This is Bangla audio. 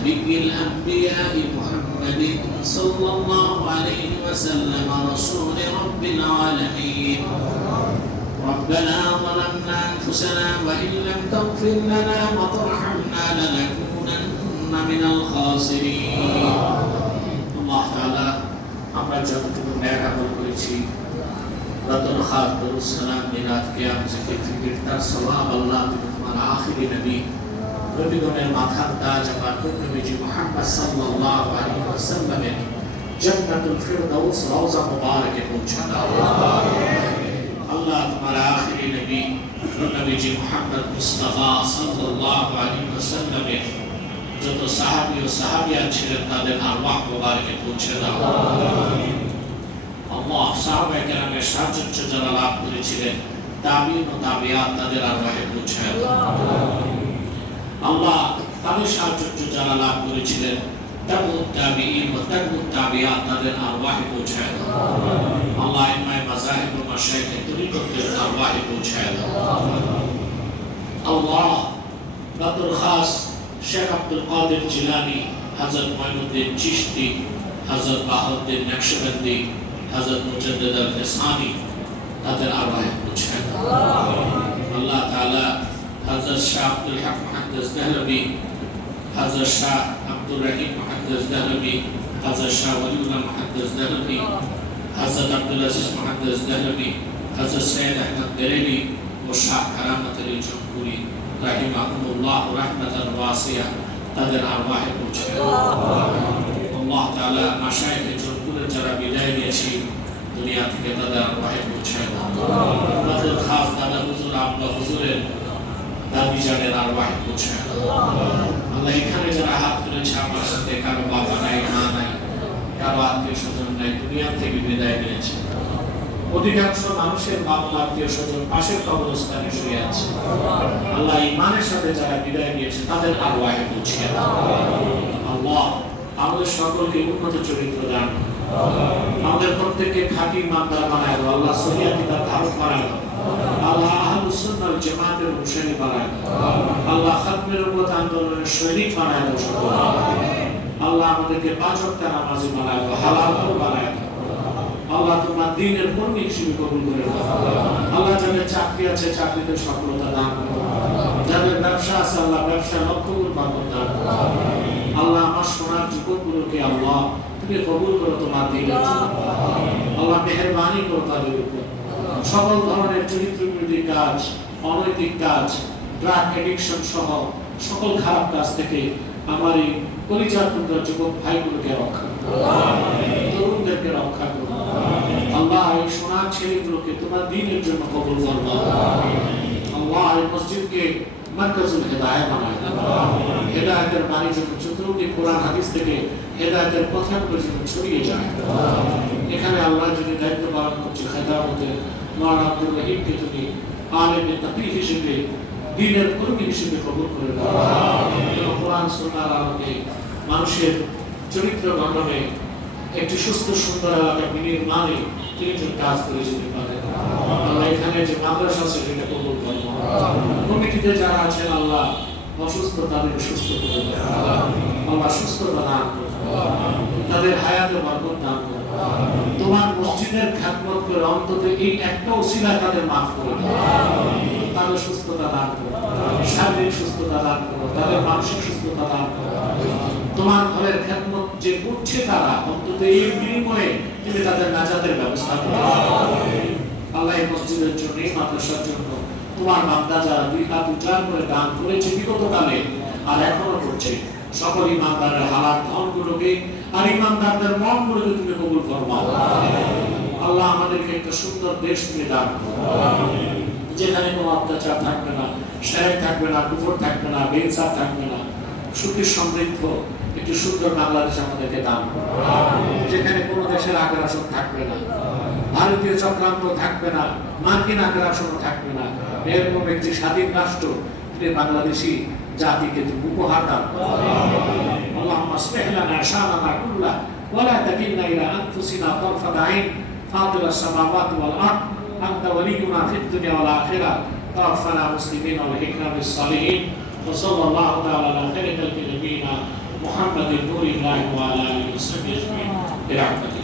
نبي الأنبياء محمد صلى الله عليه وسلم رسول رب العالمين ربنا ظلمنا أنفسنا وإن لم تغفر لنا وترحمنا لنكونن من الخاسرين الله تعالى আমরা যতটুকু ন্যায় আমল করেছি রতন খাত দরুদ সালাম মিলাদ কিয়াম জিকির ফিকির তার সওয়াব আল্লাহ তুমি তোমার আখিরি নবী নবীগণের মাথার তাজ আমার নবীজি মুহাম্মদ সাল্লাল্লাহু আলাইহি ওয়াসাল্লামের জান্নাতুল ফিরদাউস রওজা মুবারকে পৌঁছে দাও আল্লাহ তোমার আখিরি নবী নবীজি মুহাম্মদ মুস্তাফা সাল্লাল্লাহু আলাইহি ওয়াসাল্লামের যত সাহাবী ও সাহাবিয়া ছিলেন তাদের আরওয়াহ মুবারকে পৌঁছে দাও। আল্লাহ সাহাবায়ে কেরামের সাহায্য যারা লাভ করেছিলেন, তাবিন ও তাবিয়াত তাদের আরওয়াহে পৌঁছে দাও। আল্লাহ তাদের সাহায্য যারা লাভ করেছিলেন তাদের আরওয়াহে পৌঁছে দাও। আল্লাহ ইমাম মাযাহিব ও মাশায়েখ তরিকতের আরওয়াহে পৌঁছে দাও। আল্লাহ বাদর খাস শেখ আব্দুল কাদের জিলানি হযরত মঈনুদ্দিন চিশতি হযরত বাহাউদ্দিন নকশবন্দি হযরত মুজাদ্দিদ আল তাদের আরওয়াহে পৌঁছে দাও। আল্লাহ তাআলা হযরত শাহ আব্দুল হক মুহাদ্দিস দেহলভী হযরত শাহ আব্দুর রহিম মুহাদ্দিস দেহলভী হযরত শাহ ওয়ালিউল্লাহ মুহাদ্দিস দেহলভী হযরত আব্দুল আজিজ মুহাদ্দিস দেহলভী হযরত সৈয়দ আহমদ বেরেলি ও শাহ কারামত আলী জমপুরি রাহিমাহুমুল্লাহ রাহমাতান ওয়াসিয়া তাদের আরওয়াহে পৌঁছে আল্লাহ তাআলা মাশায়েখ জমপুরের যারা বিদায় নিয়েছি, দুনিয়া থেকে তাদের আরওয়াহে পৌঁছে আমাদের জানের আরওয়াহে আল্লাহ এখানে যারা হাত তুলেছে আমার সাথে কারও বাবা নাই মা নাই কারও আত্মীয় স্বজন নাই দুনিয়া থেকে বিদায় নিয়েছে অধিকাংশ মানুষের বাবা আত্মীয় স্বজন পাশের কবরস্থানে শুয়ে আছে আল্লাহ ইমানের সাথে যারা বিদায় নিয়েছে তাদের আরওয়াহে পৌঁছে আল্লাহ আমাদের সকলকে উন্নত চরিত্র দান আমাদের প্রত্যেককে খাঁটি ইমানদার বানায় আল্লাহ সহিয়াতি বানায় দাও আল্লাহ আহলুস সুন্নাহ জামাতের বানায়। দাও আল্লাহ খাতমের উম্মত আন্দোলনের সৈনিক বানায় দাও সকল আল্লাহ আমাদেরকে পাঁচ ওয়াক্ত নামাজি বানায় দাও হালাল বানায়। আল্লাহ তোমার দিনের কর্মী হিসেবে কবুল করে আল্লাহ যাদের চাকরি আছে, চাকরিতে সফলতা দান যাদের ব্যবসা আছে, আল্লাহ ব্যবসা লক্ষ্য করে বরকত দান আল্লাহ আমার সোনার যুবকগুলোকে আল্লাহ, তুমি কবুল করো তোমার দিনের আল্লাহ মেহেরবানি করো তাদের উপর। সকল ধরনের চরিত্র বিরোধী কাজ, অনৈতিক কাজ ড্রাগ এডিকশন সহ সকল খারাপ কাজ থেকে আমার এই পরিচার পুত্র যুবক ভাইগুলোকে রক্ষা তরুণদেরকে রক্ষা করো আল্লাহ এই ছেলেগুলোকে তোমার দিনের জন্য কবুল আল্লাহ এই মসজিদকে মার্কাজুল বানায়। হেদায়েতের কোরআন হাদিস থেকে হেদায়েতের যেন ছড়িয়ে যায় এখানে আল্লাহ যদি দায়িত্ব পালন করছে মৌলানা আব্দুল রহিমকে তুমি আলেমের তাকি হিসেবে, দিনের কর্মী হিসেবে কবুল করে দাও কোরআন সুন্নাহর আলোকে মানুষের চরিত্র গঠনে একটি সুস্থ, সুন্দর এলাকা বিনির্মাণে তিনি যে কাজ করে যেতে পারে আল্লাহ এখানে যে মাদ্রাসা আছে, সেটা কবুল করব কমিটিতে যারা আছেন, আল্লাহ অসুস্থ তাদের সুস্থ করে দেন। আল্লাহ সুস্থতা দান করুন তাদের হায়াতে বরকত দান করুন তোমার মসজিদের খ্যাতমত করে অন্তত এই একটা ওসিলা তাদের মাফ করে তাদের সুস্থতা দান করো। শারীরিক সুস্থতা দান করো। তাদের মানসিক সুস্থতা দান করো। তোমার ঘরের খ্যাতমত যে করছে তারা, অন্তত এই বিনিময়ে তুমি তাদের নাজাতের ব্যবস্থা করো। আল্লাহ এই মসজিদের জন্য মাদ্রাসার জন্য তোমার বান্দা যারা দুই হাত উজাড় করে দান করেছে বিগত কালে আর এখনও করছে সকল ইমানদারের হালাত ধনগুলোকে আর ইমানদারদের মনগুলোকে তুমি কবুল করবা আল্লাহ আমাদেরকে একটা সুন্দর দেশ তুমি দান যেখানে কোনো অত্যাচার থাকবে না শেরেক থাকবে না, কুফর থাকবে না, বেইনসাফ থাকবে না। সুখী, সমৃদ্ধ একটি সুন্দর বাংলাদেশ আমাদেরকে দান যেখানে কোনো দেশের আগ্রাসন থাকবে না, ভারতীয় চক্রান্ত থাকবে না, মার্কিন আগ্রাসনও থাকবে না। এরকম একটি স্বাধীন রাষ্ট্র বাংলাদেশি জাতিকে তুমি উপহার اللهم اصلح لنا شاننا كله ولا تكلنا إلى أنفسنا طرفة عين. فاطر السماوات والأرض أنت ولينا في الدنيا والآخرة. توفنا مسلمين والحكمه بالصالحين وصلى الله تعالى على خير خلق نبينا محمد نور الله وعلى آله وصحبه أجمعين. برحمته